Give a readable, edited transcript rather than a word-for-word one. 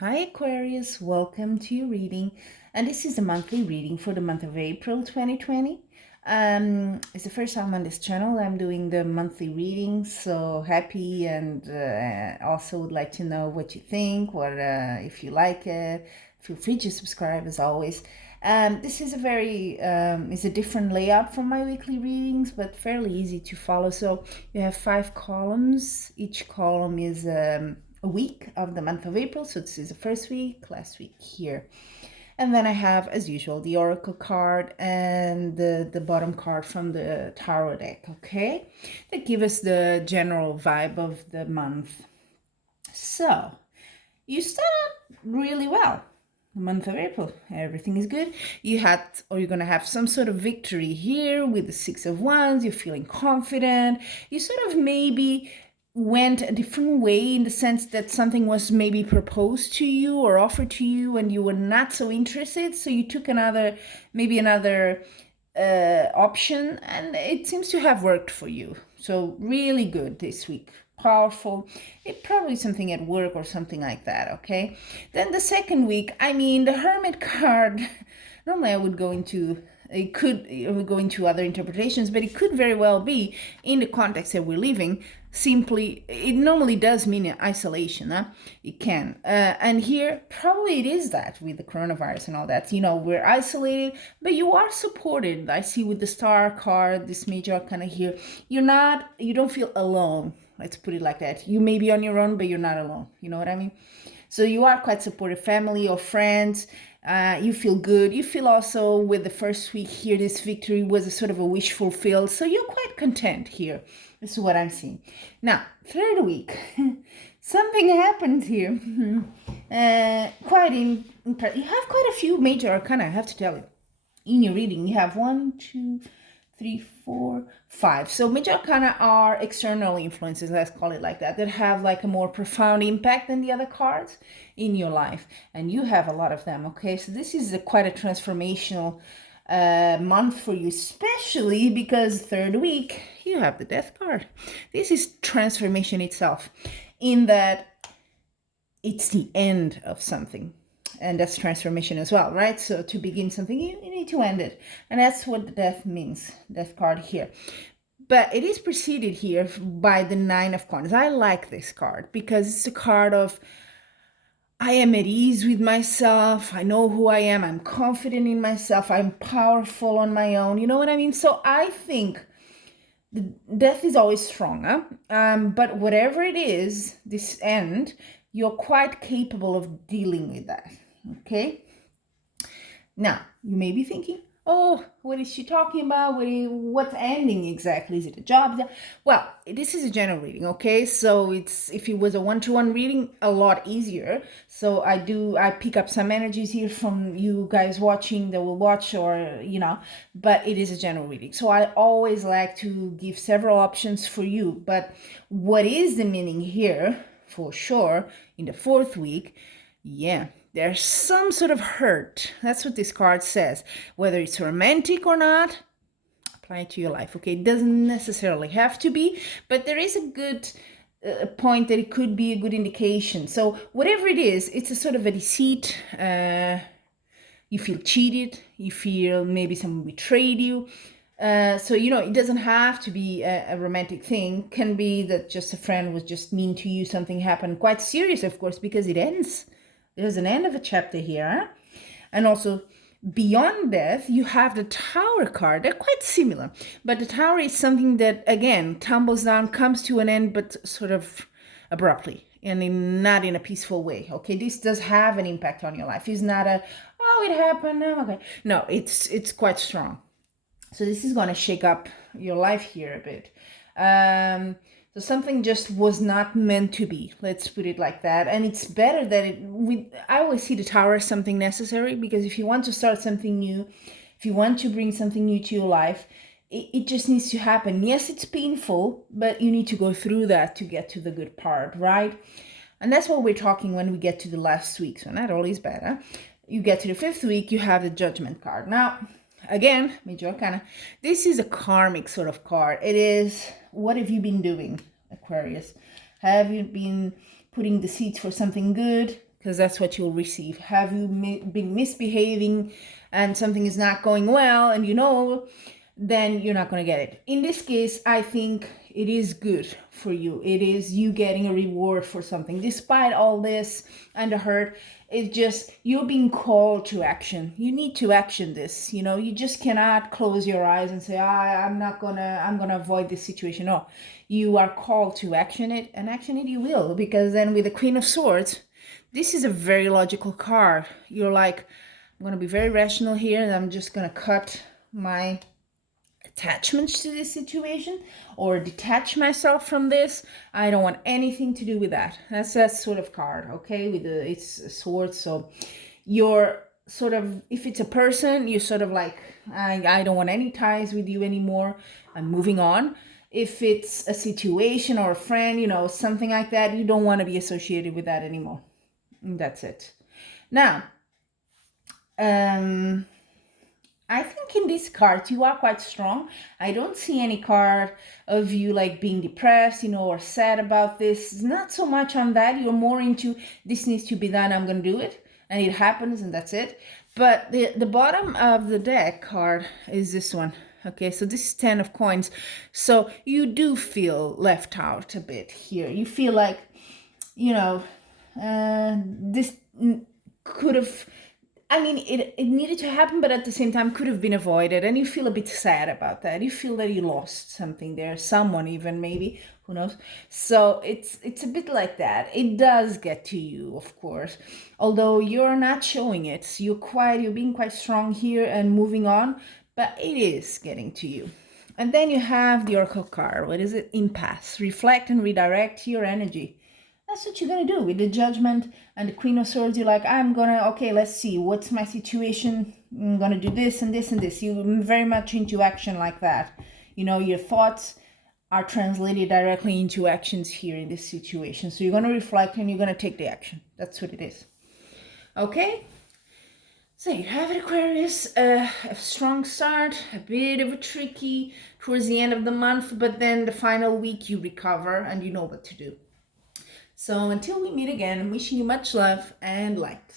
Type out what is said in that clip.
Hi Aquarius, welcome to your reading, and this is the monthly reading for the month of April 2020. It's the first time on this channel I'm doing the monthly reading, so happy, and also would like to know what you think, if you like it. Feel free to subscribe as always. This is it's a different layout from my weekly readings, but fairly easy to follow. So you have 5 columns. Each column is a week of the month of April. So this is the first week, last week here. And then I have, as usual, the Oracle card and the bottom card from the Tarot deck, okay? That give us the general vibe of the month. So, you start really well. The month of April, everything is good. You're going to have some sort of victory here with the 6 of Wands. You're feeling confident. You sort of maybe went a different way in the sense that something was maybe proposed to you or offered to you and you were not so interested. So you took another option, and it seems to have worked for you. So really good this week. Powerful. It probably something at work or something like that, okay? Then the second week, the Hermit card, normally I would go into other interpretations, but it could very well be in the context that we're living. Simply, it normally does mean isolation. It can, and here probably it is that with the coronavirus and all that. We're isolated, but you are supported. I see with the Star card, this major arcana here. You don't feel alone. Let's put it like that. You may be on your own, but you're not alone. You know what I mean? So you are quite supportive, family or friends. You feel good. You feel also with the first week here, this victory was a sort of a wish fulfilled. So you're quite content here. This is what I'm seeing. Now, third week, something happened here. You have quite a few major arcana, I have to tell you. In your reading, you have 1, 2, 3, 4, 5. So major arcana are external influences, let's call it like that have like a more profound impact than the other cards in your life. And you have a lot of them, okay? So this is quite a transformational month for you, especially because third week, you have the Death card. This is transformation itself, in that it's the end of something. And that's transformation as well, right? So to begin something, you need to end it. And that's what the Death means, Death card here. But it is preceded here by the 9 of Coins. I like this card because it's a card of I am at ease with myself. I know who I am. I'm confident in myself. I'm powerful on my own. You know what I mean? So I think the Death is always strong. But whatever it is, this end, you're quite capable of dealing with that. Okay? Now, you may be thinking, oh, what is she talking about? What's ending exactly? Is it a job? Well, this is a general reading, okay? So if it was a one-to-one reading, a lot easier. So I pick up some energies here from you guys watching that will watch, or, but it is a general reading. So I always like to give several options for you. But what is the meaning here, for sure, in the fourth week? Yeah, there's some sort of hurt. That's what this card says. Whether it's romantic or not, apply it to your life, okay? It doesn't necessarily have to be, but there is a good point that it could be a good indication. So whatever it is, it's a sort of a deceit. You feel cheated. You feel maybe someone betrayed you. So, it doesn't have to be a romantic thing. Can be that just a friend was just mean to you. Something happened. Quite serious, of course, because it ends. There's an end of a chapter here. Huh? And also, beyond death, you have the Tower card. They're quite similar. But the Tower is something that, again, tumbles down, comes to an end, but sort of abruptly and not in a peaceful way. Okay, this does have an impact on your life. It's not it happened. Okay. No, it's quite strong. So this is going to shake up your life here a bit. So something just was not meant to be. Let's put it like that. And it's better that I always see the Tower as something necessary, because if you want to start something new, if you want to bring something new to your life, it just needs to happen. Yes, it's painful, but you need to go through that to get to the good part, right? And that's what we're talking when we get to the last week. So not always bad, huh? You get to the fifth week, you have the Judgment card. Now, again, major arcana. This is a karmic sort of card. It is, what have you been doing, Aquarius? Have you been putting the seeds for something good? because that's what you'll receive. Have you been misbehaving and something is not going well, and then you're not going to get it. In this case, I think it is good for you. It is you getting a reward for something. Despite all this and the hurt, it's just you're being called to action. You need to action this. You just cannot close your eyes and say, I'm gonna avoid this situation. No, you are called to action it, and action it you will, because then with the Queen of Swords, this is a very logical card. You're like, I'm gonna be very rational here, and I'm just gonna cut my attachments to this situation or detach myself from this. I don't want anything to do with that. That's that sort of card, okay? It's a sword, so you're sort of, if it's a person, you're sort of like, I don't want any ties with you anymore. I'm moving on. If it's a situation or a friend, something like that, you don't want to be associated with that anymore. And that's it. Now, I think in this card you are quite strong. I don't see any card of you like being depressed, or sad about this. It's not so much on that. You're more into, this needs to be done, I'm going to do it. And it happens, and that's it. But the bottom of the deck card is this one. Okay, so this is 10 of coins. So you do feel left out a bit here. You feel like, this could have, it needed to happen, but at the same time could have been avoided. And you feel a bit sad about that. You feel that you lost something there, someone even, maybe, who knows. So it's a bit like that. It does get to you, of course, although you're not showing it. You're being quite strong here and moving on, but it is getting to you. And then you have the Oracle card. What is it? Impasse. Reflect and redirect your energy. That's what you're going to do with the Judgment and the Queen of Swords. You're like, okay, let's see, what's my situation? I'm going to do this and this and this. You're very much into action like that. Your thoughts are translated directly into actions here in this situation. So you're going to reflect and you're going to take the action. That's what it is. Okay? So you have it, Aquarius, a strong start, a bit of a tricky towards the end of the month, but then the final week you recover and you know what to do. So until we meet again, I'm wishing you much love and light.